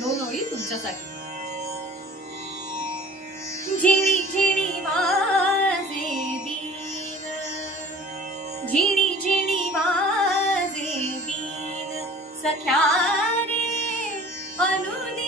दोन ओळी तुमच्यासाठी. झिणी झिणी वाजे बीन झिणी झिणी वाजे बीन सख्या रे अनुदी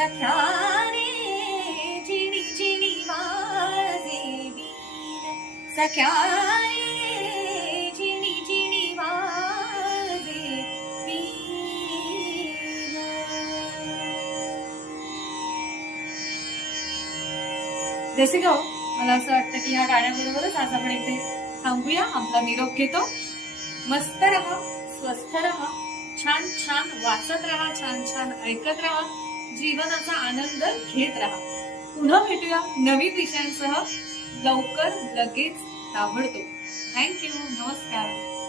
सख्या रे झिणी झिणी वाजे बीन सख्या रे झिणी झिणी वाजे बीन जसे गाव हो, मला असं वाटतं की ह्या गाण्याबरोबरच आज आपण इथे थांबूया. आपला निरोप घेतो. मस्त रहा स्वस्थ रहा छान छान वाचत रहा छान छान ऐकत रहा. जीवनाचा आनंद घेत राहा. पुन्हा भेटूया नवीन विषयांसह. लवकर लगेच ताबडतोब. थँक्यू नमस्कार.